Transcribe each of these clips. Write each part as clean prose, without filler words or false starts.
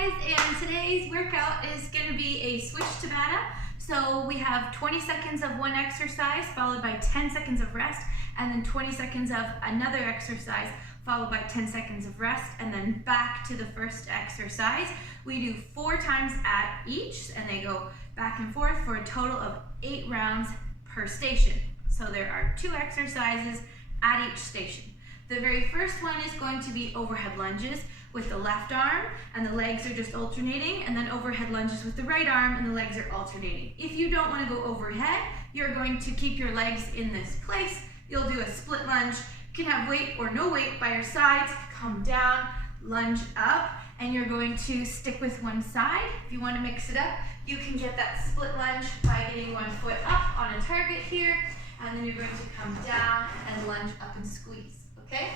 guys, and today's workout is going to be a switch Tabata. So we have 20 seconds of one exercise followed by 10 seconds of rest, and then 20 seconds of another exercise followed by 10 seconds of rest, and then back to the first exercise. We do 4 times at each, and they go back and forth for a total of 8 rounds per station. So there are 2 exercises at each station. The very first one is going to be overhead lunges with the left arm, and the legs are just alternating, and then overhead lunges with the right arm, and the legs are alternating. If you don't want to go overhead, you're going to keep your legs in this place. You'll do a split lunge. You can have weight or no weight by your sides. Come down, lunge up, and you're going to stick with one side. If you want to mix it up, you can get that split lunge by getting one foot up on a target here, and then you're going to come down and lunge up and squeeze, okay?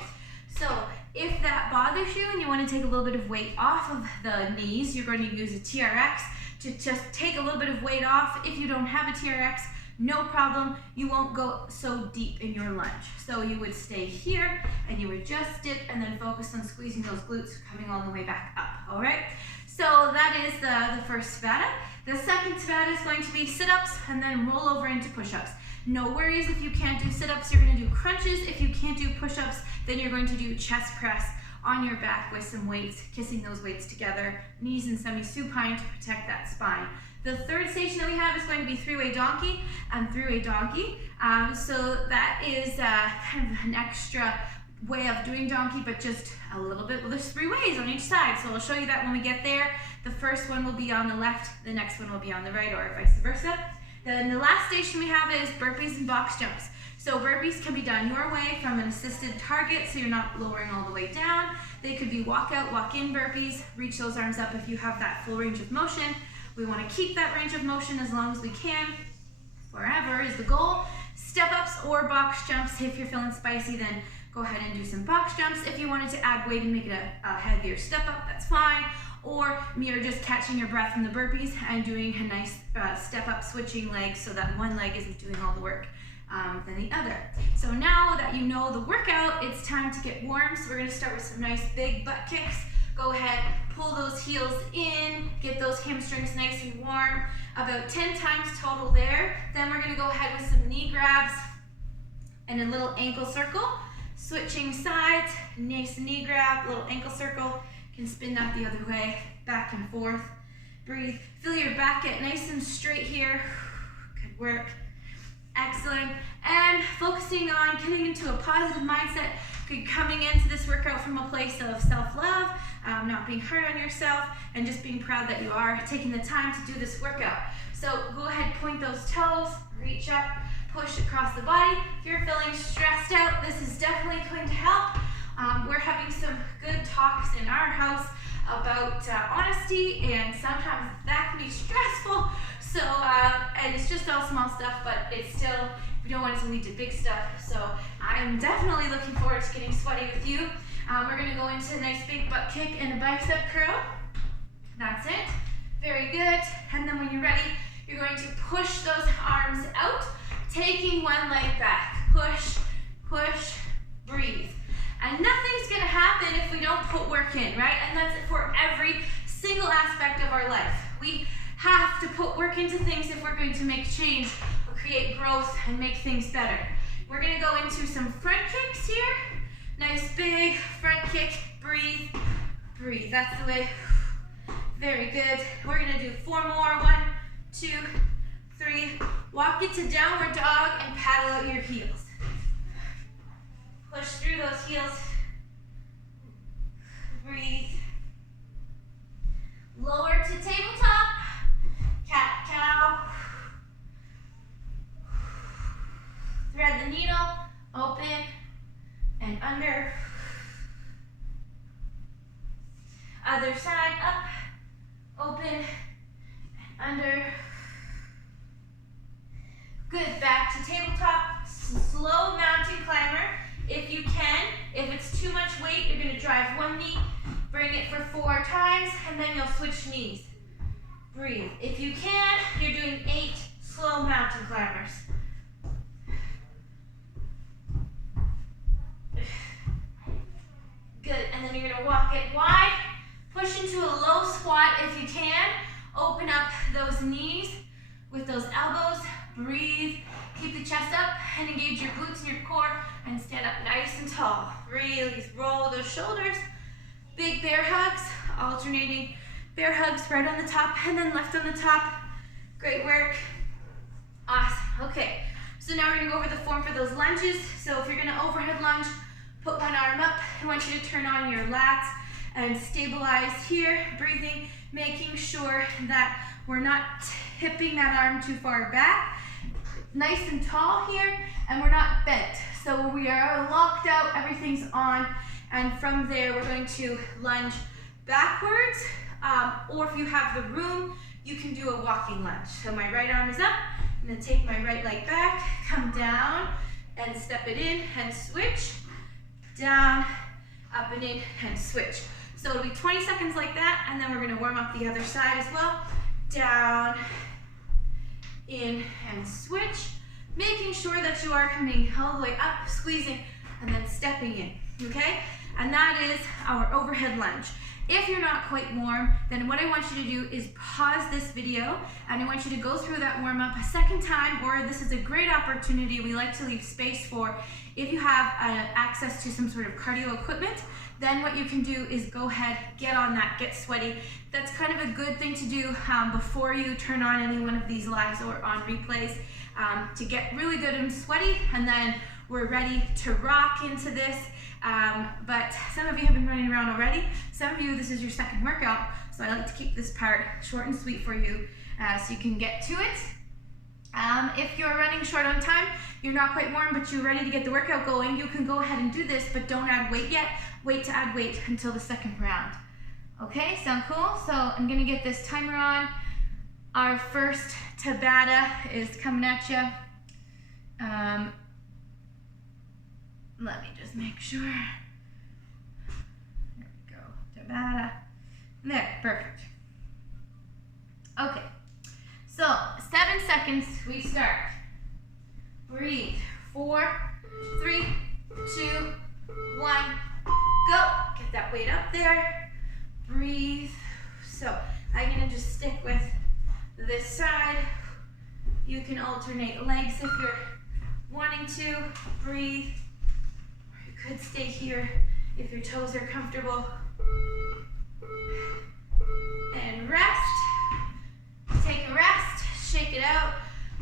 So if that bothers you and you want to take a little bit of weight off of the knees, you're going to use a TRX to just take a little bit of weight off. If you don't have a TRX, no problem. You won't go so deep in your lunge. So you would stay here and you would just dip and then focus on squeezing those glutes coming all the way back up, all right? So that is the first Tabata. The second Tabata is going to be sit-ups and then roll over into push-ups. No worries if you can't do sit-ups, you're going to do crunches. If you can't do push-ups, then you're going to do chest press on your back with some weights, kissing those weights together, knees in semi-supine to protect that spine. The third station that we have is going to be three-way donkey and three-way donkey. So that is kind of an extra way of doing donkey, but just a little bit. Well, there's 3 ways on each side, so I'll show you that when we get there. The first one will be on the left, the next one will be on the right, or vice versa. Then the last station we have is burpees and box jumps. So burpees can be done your way from an assisted target, so you're not lowering all the way down. They could be walk out, walk in burpees. Reach those arms up if you have that full range of motion. We want to keep that range of motion as long as we can. Forever is the goal. Step ups or box jumps. If you're feeling spicy, then go ahead and do some box jumps. If you wanted to add weight and make it a heavier step up, that's fine. Or you're just catching your breath from the burpees and doing a nice step up, switching legs so that one leg isn't doing all the work than the other. So now that you know the workout, it's time to get warm. So we're going to start with some nice big butt kicks. Go ahead, pull those heels in, get those hamstrings nice and warm. About 10 times total there. Then we're going to go ahead with some knee grabs and a little ankle circle. Switching sides, nice knee grab, little ankle circle. You can spin that the other way, back and forth. Breathe. Feel your back get nice and straight here. Good work. Excellent. And focusing on getting into a positive mindset, coming into this workout from a place of self-love, not being hard on yourself, and just being proud that you are taking the time to do this workout. So go ahead, point those toes, reach up, push across the body. If you're feeling stressed out, this is definitely going to help. We're having some good talks in our house about honesty, and sometimes that can be stressful. So, and it's just all small stuff, but it's still, we don't want it to lead to big stuff. So I'm definitely looking forward to getting sweaty with you. We're going to go into a nice big butt kick and a bicep curl. That's it. Very good. And then when you're ready, you're going to push those arms out, taking one leg back. Push, push, breathe. And nothing's going to happen if we don't put work in, right? And that's it for every single aspect of our life. We have to put work into things if we're going to make change or create growth and make things better. We're going to go into some front kicks here. Nice big front kick. Breathe, breathe. That's the way. Very good. We're going to do 4 more. 1, 2, 3. Walk it to downward dog and paddle out your heels. Push through those heels. Breathe. Lower to tabletop. Cat, cow. Thread the needle. Open and under. Other side, up. Open and under. Good. Back to tabletop. Slow mountain climber. If you can, if it's too much weight, you're going to drive one knee, bring it for 4 times, and then you'll switch knees. Breathe. If you can, you're doing 8 slow mountain climbers. Good, and then you're going to walk it wide, push into a low squat. squat if you can. Open up those knees with those elbows. Breathe. Keep the chest up and engage your glutes and your core and stand up nice and tall. Really roll those shoulders. Big bear hugs, alternating bear hugs right on the top and then left on the top. Great work. Awesome. Okay, so now we're gonna go over the form for those lunges. So if you're gonna overhead lunge, put one arm up. I want you to turn on your lats and stabilize here, breathing, making sure that we're not tipping that arm too far back. Nice and tall here, and we're not bent. So we are locked out, everything's on, and from there we're going to lunge backwards, or if you have the room, you can do a walking lunge. So my right arm is up, I'm gonna take my right leg back, come down, and step it in, and switch, down, up and in, and switch. So it'll be 20 seconds like that, and then we're gonna warm up the other side as well. Down, in, and switch. Making sure that you are coming all the way up, squeezing, and then stepping in, okay? And that is our overhead lunge. If you're not quite warm, then what I want you to do is pause this video, and I want you to go through that warm up a second time, or this is a great opportunity we like to leave space for. If you have access to some sort of cardio equipment, then what you can do is go ahead, get on that, get sweaty. That's kind of a good thing to do before you turn on any one of these lives or on replays, to get really good and sweaty, and then we're ready to rock into this. But some of you have been running around already. Some of you, this is your second workout, so I like to keep this part short and sweet for you so you can get to it. If you're running short on time, you're not quite warm, but you're ready to get the workout going, you can go ahead and do this, but don't add weight yet. Wait to add weight until the second round. Okay, sound cool? So I'm gonna get this timer on. Our first Tabata is coming at you. Let me just make sure. There we go, Tabata. There, perfect. Okay, so 7 seconds, we start. Breathe. 4, 3, 2, 1, go. Get that weight up there. Breathe. So I'm gonna just stick with this side. You can alternate legs if you're wanting to. Breathe. Or you could stay here if your toes are comfortable. And rest. Take a rest. Shake it out.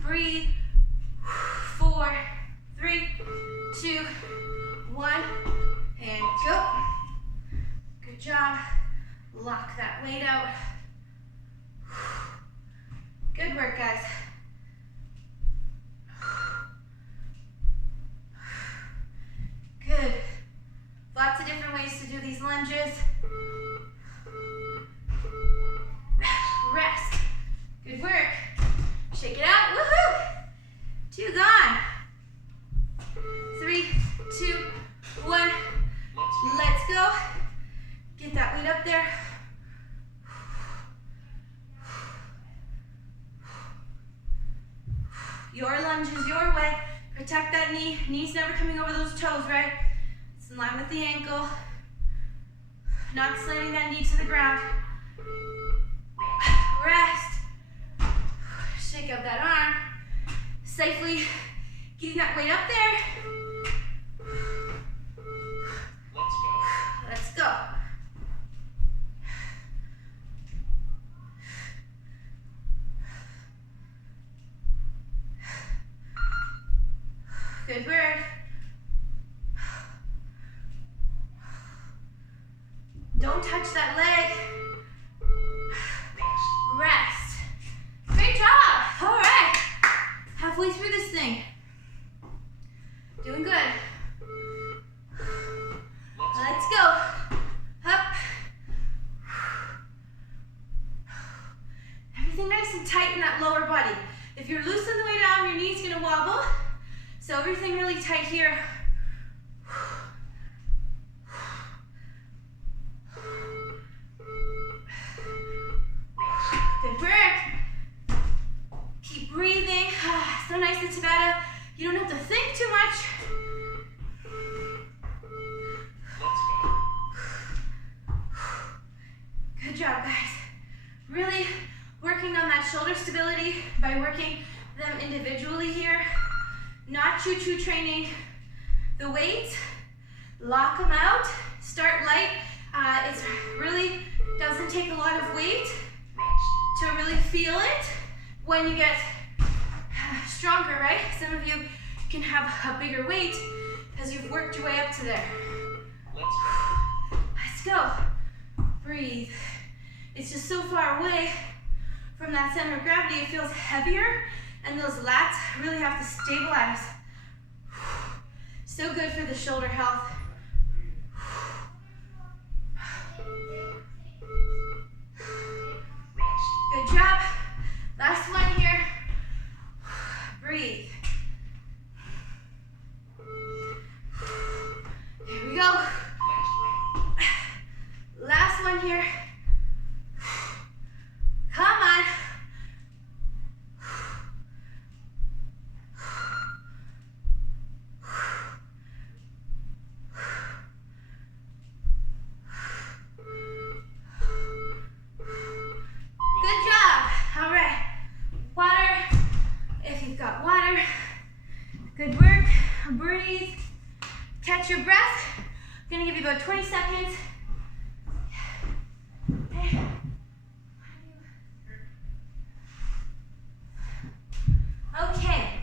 Breathe. 4, 3, 2, 1, and go. Good job. Lock that weight out. Good work, guys. Good. Lots of different ways to do these lunges. Rest. Good work. Shake it out. Woohoo! 2 gone. 3, 2, 1. Let's go. Get that weight up there. Your lunge is your way. Protect that knee. Knee's never coming over those toes, right? It's in line with the ankle. Not slamming that knee to the ground. Rest. Shake out that arm. Safely getting that weight up there. Let's go. Good work. Don't touch that leg. Rest. Great job. All right. Halfway through this thing. Doing good. Let's go. Up. Everything nice and tight in that lower body. If you're loosening the way down, your knee's gonna wobble. So everything really tight here. Good work. Keep breathing. So nice the Tabata. You don't have to think too much. Good job, guys. really working on that shoulder stability by working them individually here. Not choo-choo training the weights. Lock them out. Start light. It really doesn't take a lot of weight to really feel it when you get stronger, right? Some of you can have a bigger weight because you've worked your way up to there. Let's go. Breathe. It's just so far away from that center of gravity, it feels heavier, and those lats really have to stabilize. So good for the shoulder health. Good job. Last one here. Breathe. Here we go. Last one here. Come on. Good job. All right. Water, if you've got water. Good work. Breathe. Catch your breath. I'm gonna give you about 20 seconds. Okay.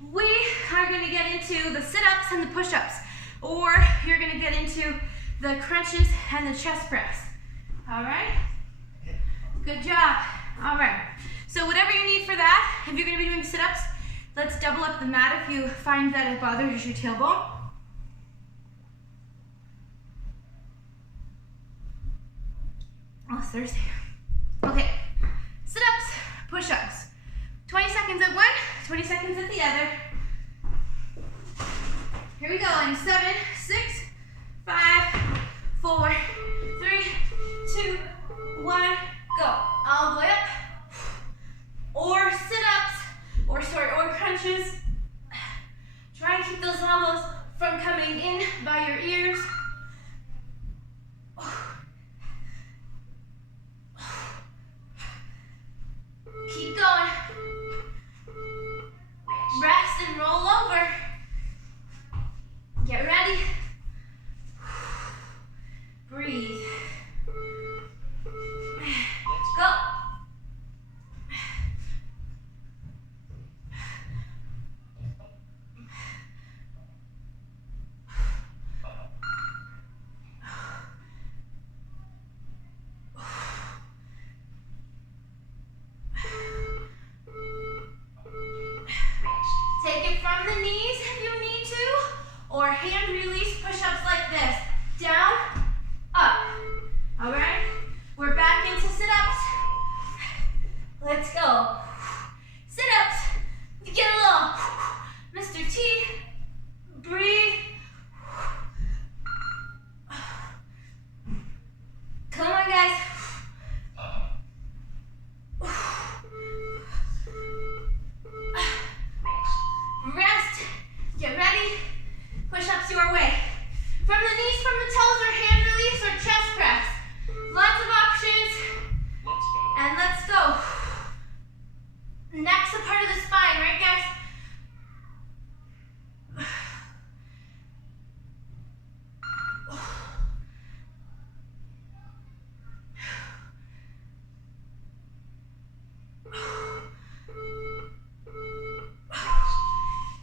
We are gonna get into the sit-ups and the push-ups, or you're gonna get into the crunches and the chest press. All right? Good job. All right. So whatever you need for that, if you're gonna be doing sit-ups, let's double up the mat if you find that it bothers your tailbone. Oh, it's Thursday. Okay. Sit-ups, push-ups. 20 seconds at one, 20 seconds at the other. Here we go in 7, 6, 5, 4, 3, 2, 1, go. All the way up. Or sit-ups, or crunches. Try and keep those elbows from coming in by your ears. Keep going. Rest and roll over. Get ready. Breathe. Go. Take it from the knees if you need to, or hand release push-ups like this. Down, up. All right? We're back into sit-ups. Let's go. Sit-ups. Get a little Mr. T. Breathe. Come on, guys. Rest. Get ready. Push-ups your way. From the knees, from the toes, or hand release, or chest press. Lots of options. And let's go. Next, a part of the spine, right, guys?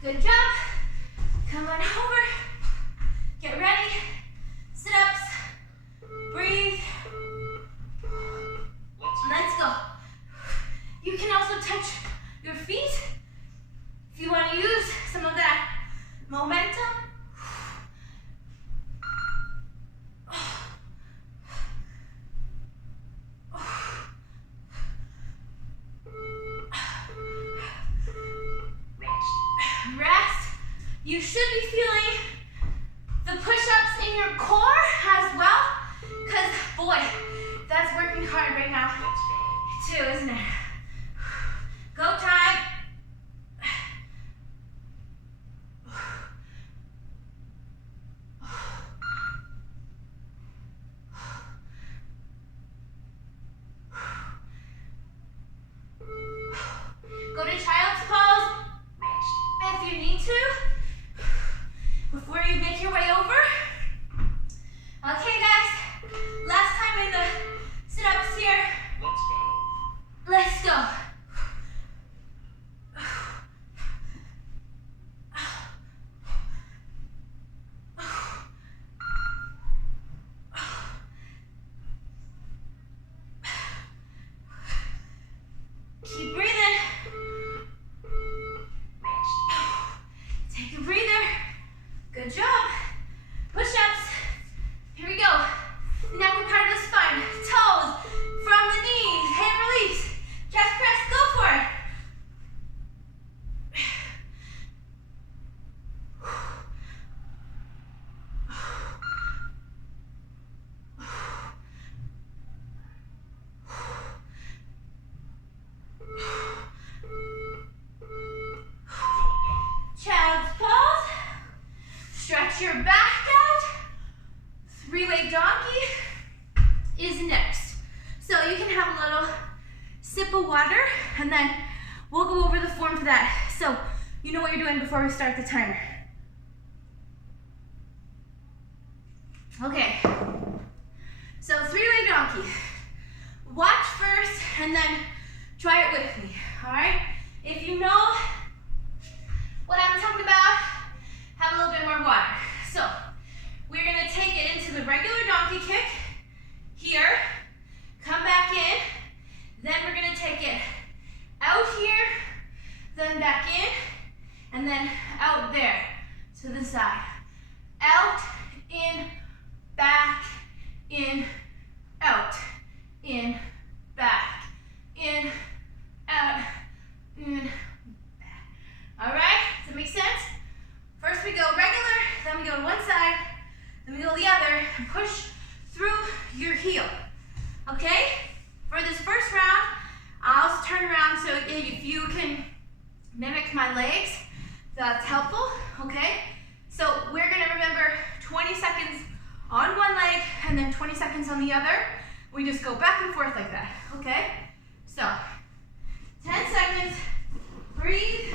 Good job. Come on over. Get ready. Sit-ups. Breathe. Let's go. You can also touch your feet if you want to use some of that momentum. Rest. You should be feeling the push-ups in your core as well, because boy, that's working hard right now too, isn't it? Go time. sip of water, and then we'll go over the form for that. So you know what you're doing before we start the timer. Okay, so three-way donkey. Watch first and then try it with me, all right? If you know what I'm talking about, have a little bit more water. So we're gonna take it into the regular donkey kick here, come back in, then we're gonna take it out here, then back in, and then out there to the side. Out, in, back, in, out, in, back, in, out, in, back. All right, does that make sense? First we go regular, then we go to one side, then we go the other, and push through your heel, okay? For this first round, I'll also turn around so if you can mimic my legs, that's helpful, okay? So we're gonna remember 20 seconds on one leg and then 20 seconds on the other. We just go back and forth like that, okay? So, 10 seconds, breathe.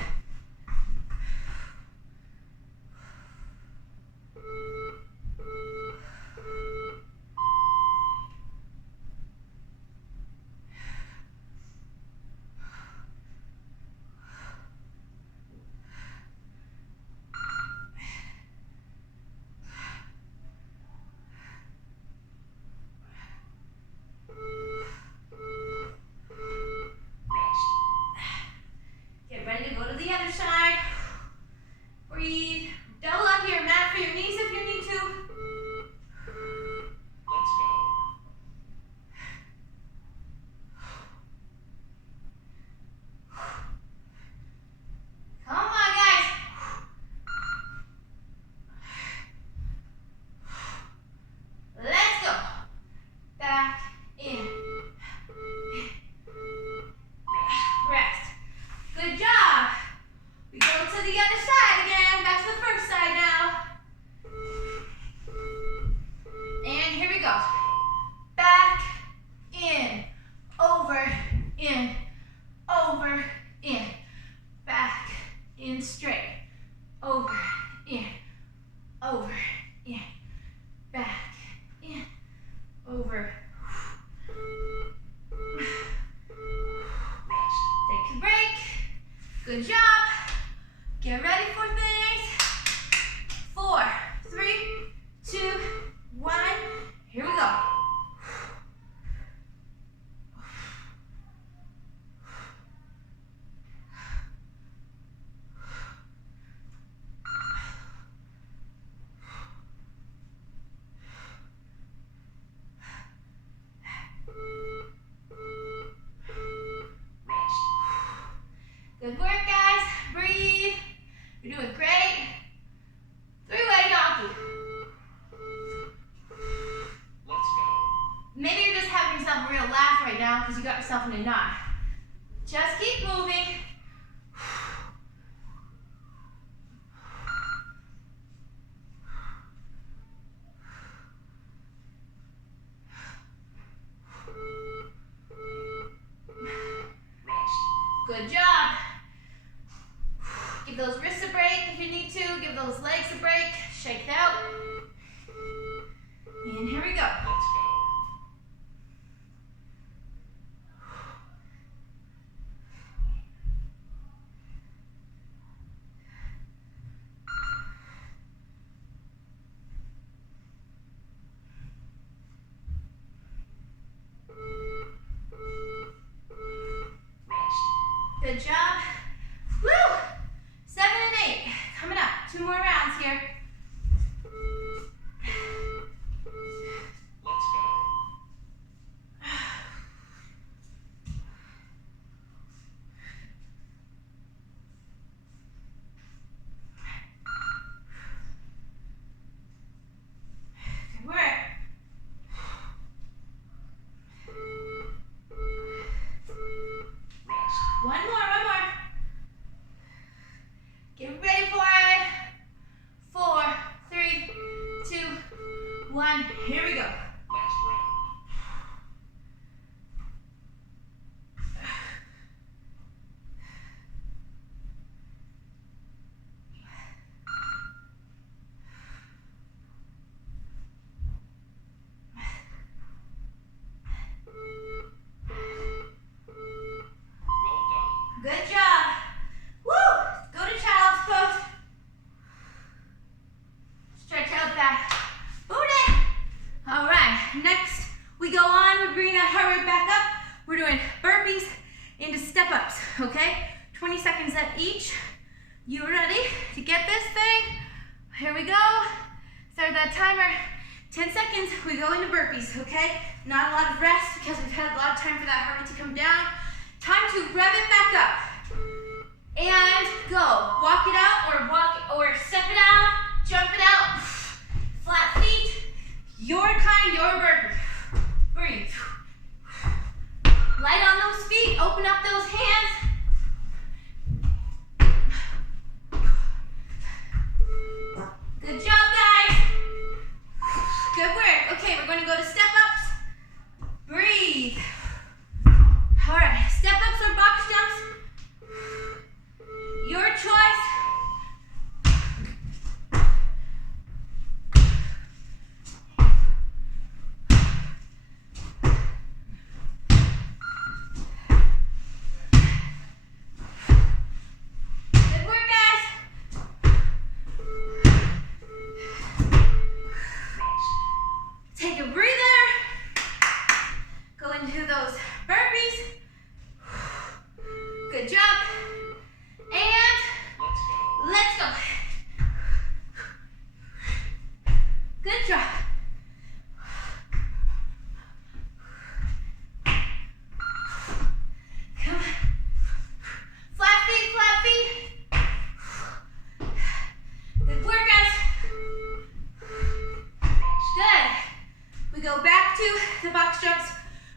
Get ready to go to the other side. Breathe. Double up your mat for your knees if you need to. Let's go. Come on, guys. Let's go. Back, in. Rest. Good job. We go to the other side again. Back to the first side now. And here we go. Back, in, over, in, over, in. Back, in, straight. Over, in, over, in. Back, in, over. Take a break. Good job. Get ready for things. 4, 3, 2, 1. Here we go. Good work, guys. Breathe. You're doing great. Three-way donkey. Let's go. Maybe you're just having yourself a real laugh right now because you got yourself in a knot. Just keep moving. Rest. Good job. Give those wrists a break if you need to. Give those legs a break. Shake it out. And here we go. Let's go. Rest. Good job. Woo! 7 and 8. Coming up. 2 more rounds here. Let's go. Good work. Rest. One more. Get ready for it. 4, 3, 2, 1. Here we go. Last round. bringing that heart rate back up, we're doing burpees into step ups, okay? 20 seconds at each. You ready to get this thing? Here we go. Start that timer. 10 seconds, we go into burpees, okay? Not a lot of rest because we've had a lot of time for that heart rate to come down. Time to rev it back up. And go. Walk it out or step it out, jump it out. Flat feet. Your kind, your burpee. Breathe. Light on those feet, open up those hands. Good job, guys. Good work. Okay, we're going to go to step ups. Breathe. All right, step ups or box jumps. Your choice. Good work, guys. Take a breather. Go into those burpees. Good job. And let's go. Good job. Come on. Flat feet, flat feet. Good work, guys. Good. We go back to the box jumps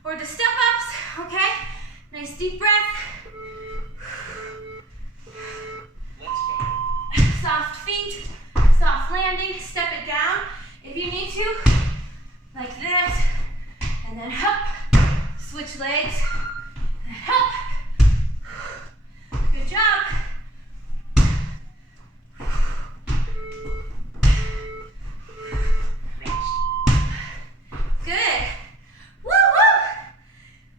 or the step ups, okay? Nice deep breath. Soft feet, soft landing, step it down if you need to, like this, and then hop, switch legs, and hop. Good job. Good. Woo woo.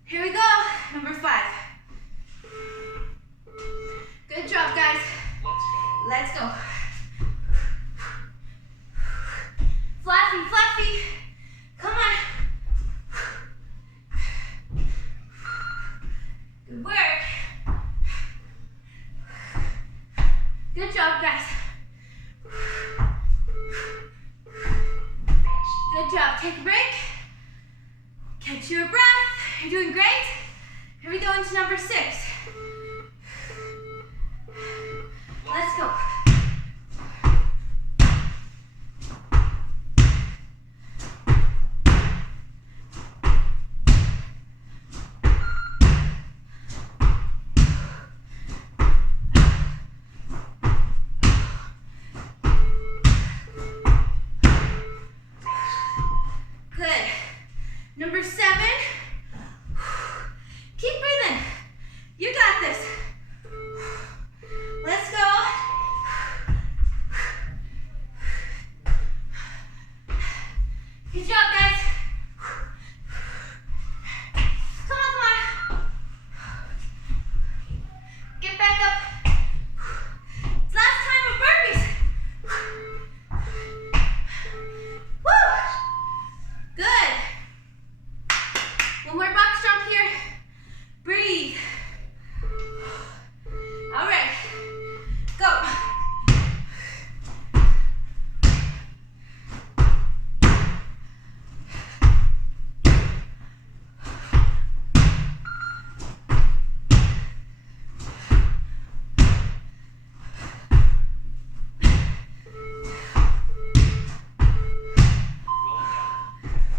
Here we go. Number 5. Good job, guys. Let's go. Flat feet, flat feet. Come on. Good work. Good job, guys. Good job. Take a break. Catch your breath. You're doing great. Here we go into number 6. Let's go. Good. Number 7. Keep breathing. You got this. Let's go. Good job, guys. Come on, come on. Get back up. It's last time of burpees. Woo! Good. One more box jump here. Breathe. All right. Go.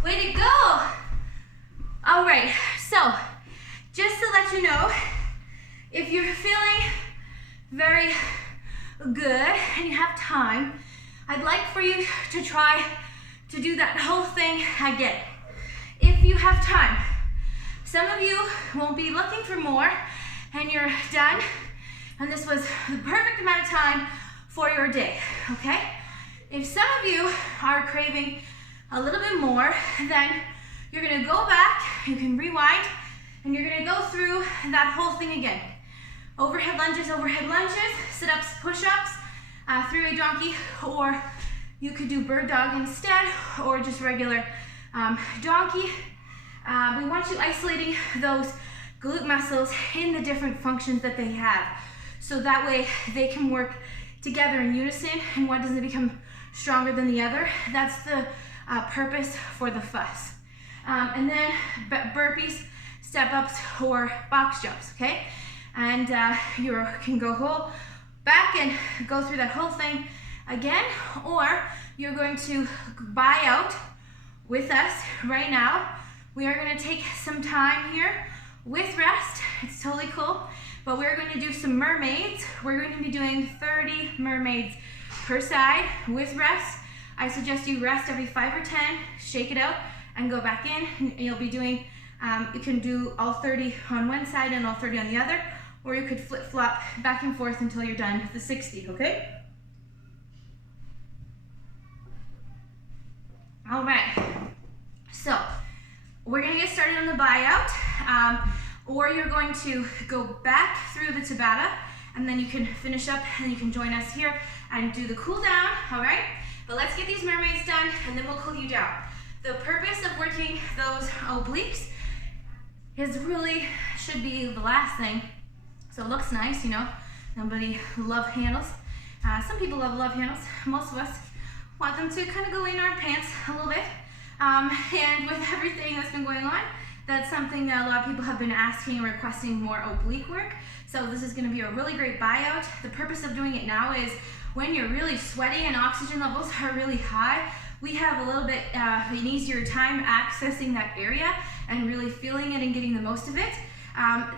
Way to go. All right. So, just to let you know, if you're feeling very good and you have time, I'd like for you to try to do that whole thing again. If you have time. Some of you won't be looking for more and you're done, and this was the perfect amount of time for your day, okay? If some of you are craving a little bit more, then you're gonna go back, you can rewind, and you're gonna go through that whole thing again. Overhead lunges, sit-ups, push-ups, three-way donkey, or you could do bird dog instead, or just regular donkey. we want you isolating those glute muscles in the different functions that they have. So that way they can work together in unison and one doesn't become stronger than the other. That's the purpose for the fuss. And then burpees, step ups, or box jumps, okay? And you can go whole back and go through that whole thing again, or you're going to buy out with us right now. We are going to take some time here with rest. It's totally cool, but we're going to do some mermaids. We're going to be doing 30 mermaids per side with rest. I suggest you rest every 5 or 10, shake it out, and go back in. And you'll be doing, you can do all 30 on one side and all 30 on the other, or you could flip-flop back and forth until you're done with the 60, okay? All right, so we're gonna get started on the buyout, or you're going to go back through the Tabata, and then you can finish up and you can join us here and do the cool down, all right? But let's get these mermaids done and then we'll cool you down. The purpose of working those obliques is really, should be the last thing. So it looks nice, you know, nobody love handles. Some people love handles, most of us want them to kind of go in our pants a little bit. And with everything that's been going on, that's something that a lot of people have been asking and requesting more oblique work. So this is gonna be a really great buyout. The purpose of doing it now is when you're really sweating and oxygen levels are really high, we have a little bit an easier time accessing that area and really feeling it and getting the most of it.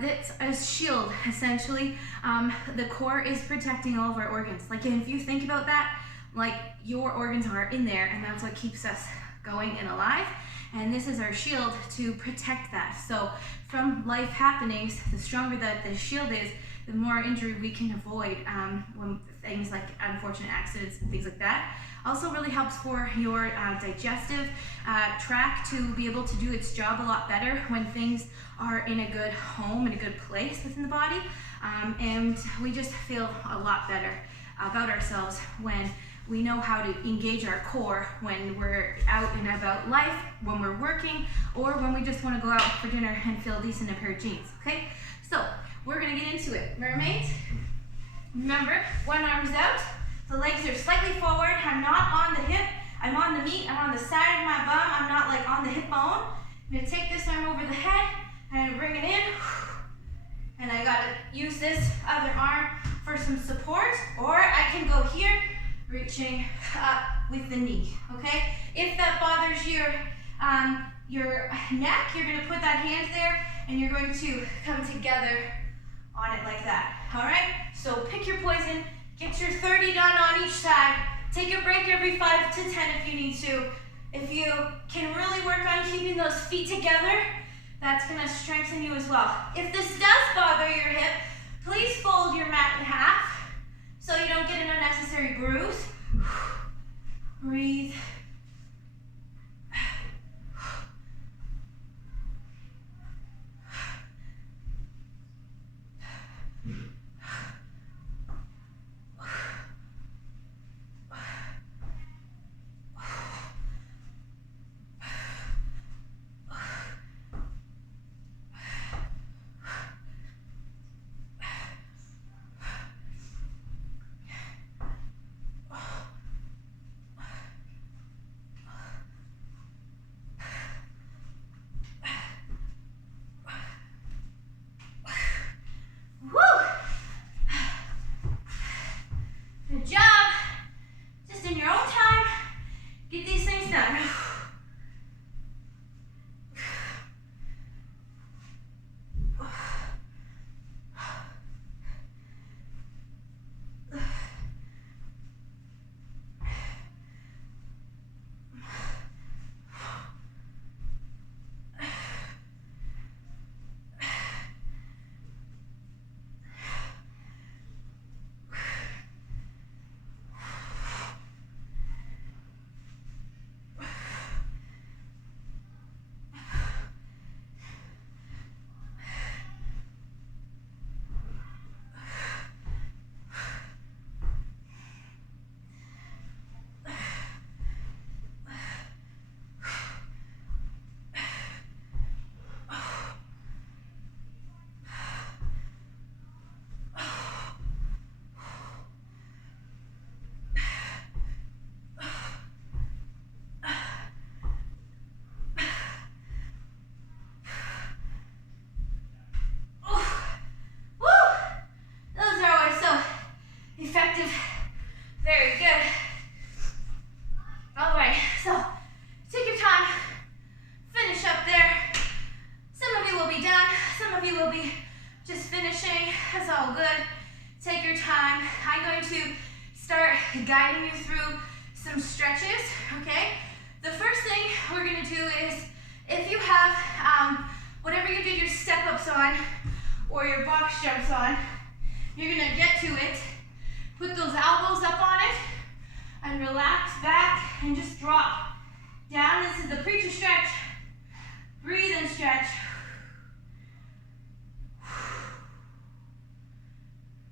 It's a shield, essentially. The core is protecting all of our organs. Like if you think about that, like your organs are in there and that's what keeps us going and alive. And this is our shield to protect that. So from life happenings, the stronger that the shield is, the more injury we can avoid when things like unfortunate accidents and things like that. Also really helps for your digestive tract to be able to do its job a lot better when things are in a good home, in a good place within the body. And we just feel a lot better about ourselves when we know how to engage our core when we're out and about life, when we're working, or when we just want to go out for dinner and feel decent in a pair of jeans, okay? So we're gonna get into it. Mermaids, remember, one arm's out, the legs are slightly forward, I'm not on the hip, I'm on the meat, I'm on the side of my bum, I'm not like on the hip bone. I'm gonna take this arm over the head and bring it in, and I gotta use this other arm for some support, or I can go here, reaching up with the knee, okay? If that bothers your neck, you're gonna put that hand there and you're going to come together on it like that, all right? So pick your poison, get your 30 done on each side, take a break every 5 to 10 if you need to. If you can really work on keeping those feet together, that's gonna strengthen you as well. If this does bother your hip, please fold your mat in half so you don't get an unnecessary bruise. Breathe. guiding you through some stretches, okay? The first thing we're gonna do is, if you have whatever you did your step-ups on or your box jumps on, you're gonna get to it, put those elbows up on it, and relax back and just drop down. This is the preacher stretch. Breathe and stretch.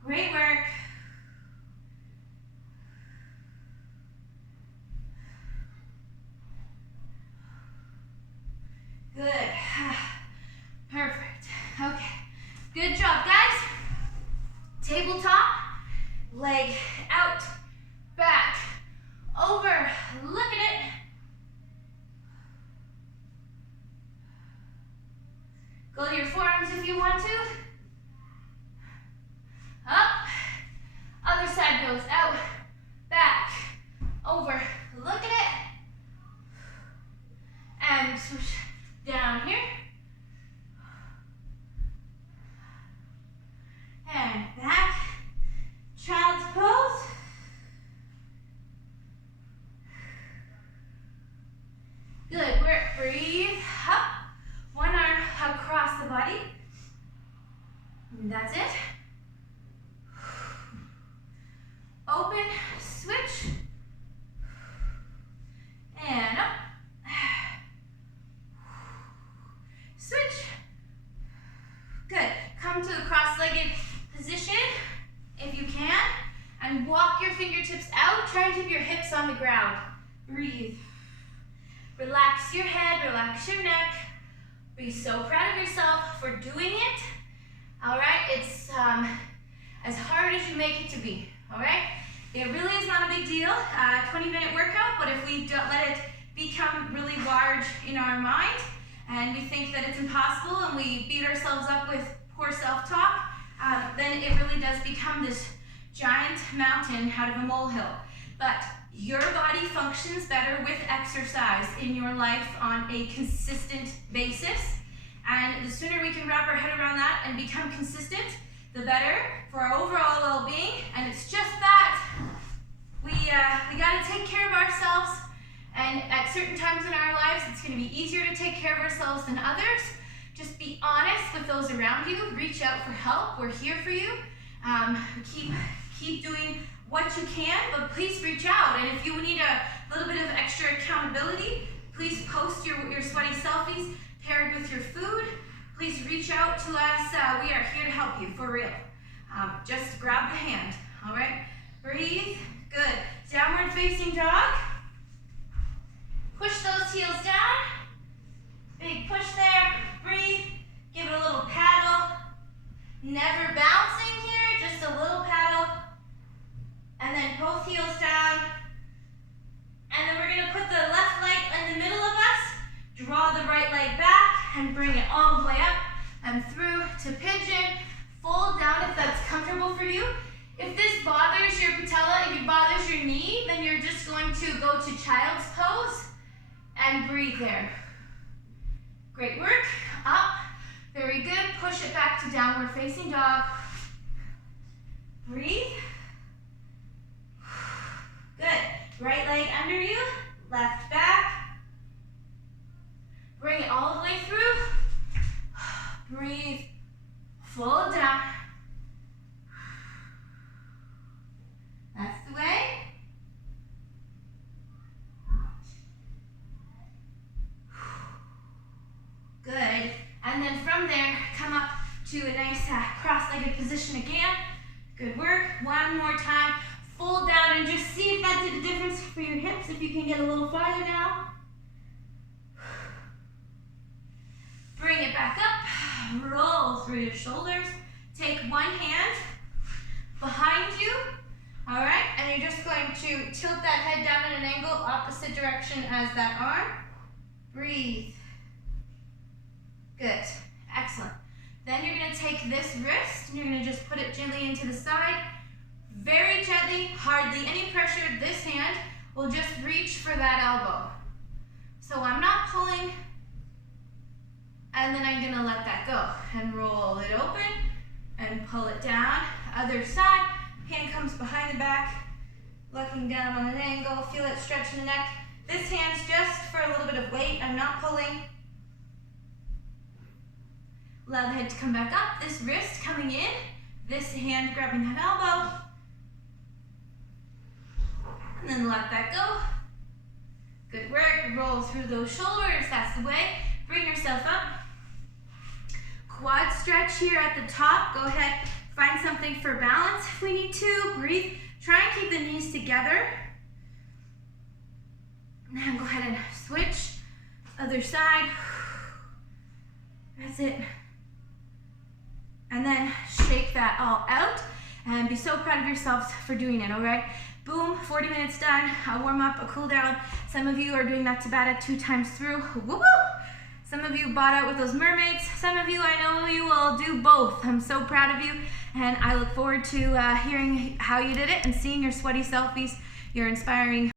Great work. Good. Perfect. Okay. Good job, guys. Tabletop. Leg out, back, over. Look at it. Go to your forearms if you want to. Up. Other side goes out, back, over. Look at it. And swoosh down here. And back. Child's pose. Good work. Breathe up. One arm across the body. And that's it. Open, switch. And up. Switch. Good. Come to the cross-legged position if you can, and walk your fingertips out. Try and keep your hips on the ground. Breathe. Relax your head, relax your neck. Be so proud of yourself for doing it. All right, it's as hard as you make it to be. All right, it really is not a big deal. 20-minute workout, but if we don't let it become really large in our mind, and we think that it's impossible, and we beat ourselves up with poor self-talk, then it really does become this giant mountain out of a molehill. But your body functions better with exercise in your life on a consistent basis. And the sooner we can wrap our head around that and become consistent, the better for our overall well-being. And it's just that we gotta take care of ourselves. And at certain times in our lives, it's gonna be easier to take care of ourselves than others. Just be honest with those around you. Reach out for help. We're here for you. Keep doing what you can, but please reach out. And if you need a little bit of extra accountability, please post your sweaty selfies paired with your food. Please reach out to us. We are here to help you, for real. Just grab the hand, all right? Breathe. Good. Downward facing dog. Push those heels down. Big push there. Breathe. Give it a little paddle. Never bouncing here, just a little paddle. And then both heels down. And then we're gonna put the left leg in the middle of us. Draw the right leg back and bring it all the way up and through to pigeon. Fold down if that's comfortable for you. If this bothers your patella, if it bothers your knee, then you're just going to go to child's pose and breathe there. Great work. Up. Very good. Push it back to downward facing dog. Breathe. Good. Right leg under you. Left back. Bring it all the way through. Breathe. Fold down. That's the way. Good. And then from there, come up to a nice cross-legged position again. Good work. One more time. Fold down and just see if that did a difference for your hips, if you can get a little farther now. Bring it back up. Roll through your shoulders. Take one hand behind you. All right, and you're just going to tilt that head down in an angle, opposite direction as that arm. Breathe. Good. Excellent. Then you're going to take this wrist and you're going to just put it gently into the side. Very gently, hardly any pressure. This hand will just reach for that elbow. So I'm not pulling, and then I'm going to let that go and roll it open and pull it down. Other side, hand comes behind the back Looking down on an angle, feel it stretch in the neck. This hand's just for a little bit of weight. I'm not pulling. Allow the head to come back up. This wrist coming in. This hand grabbing that elbow. And then let that go. Good work. Roll through those shoulders. That's the way. Bring yourself up. Quad stretch here at the top. Go ahead. Find something for balance if we need to. Breathe. Try and keep the knees together. Now go ahead and switch. Other side. That's it. And then shake that all out. And be so proud of yourselves for doing it, all right? Boom, 40 minutes done. A warm up, a cool down. Some of you are doing that Tabata 2 times through. Woo-hoo! Some of you bought out with those mermaids. Some of you, I know you will do both. I'm so proud of you. And I look forward to hearing how you did it and seeing your sweaty selfies, your inspiring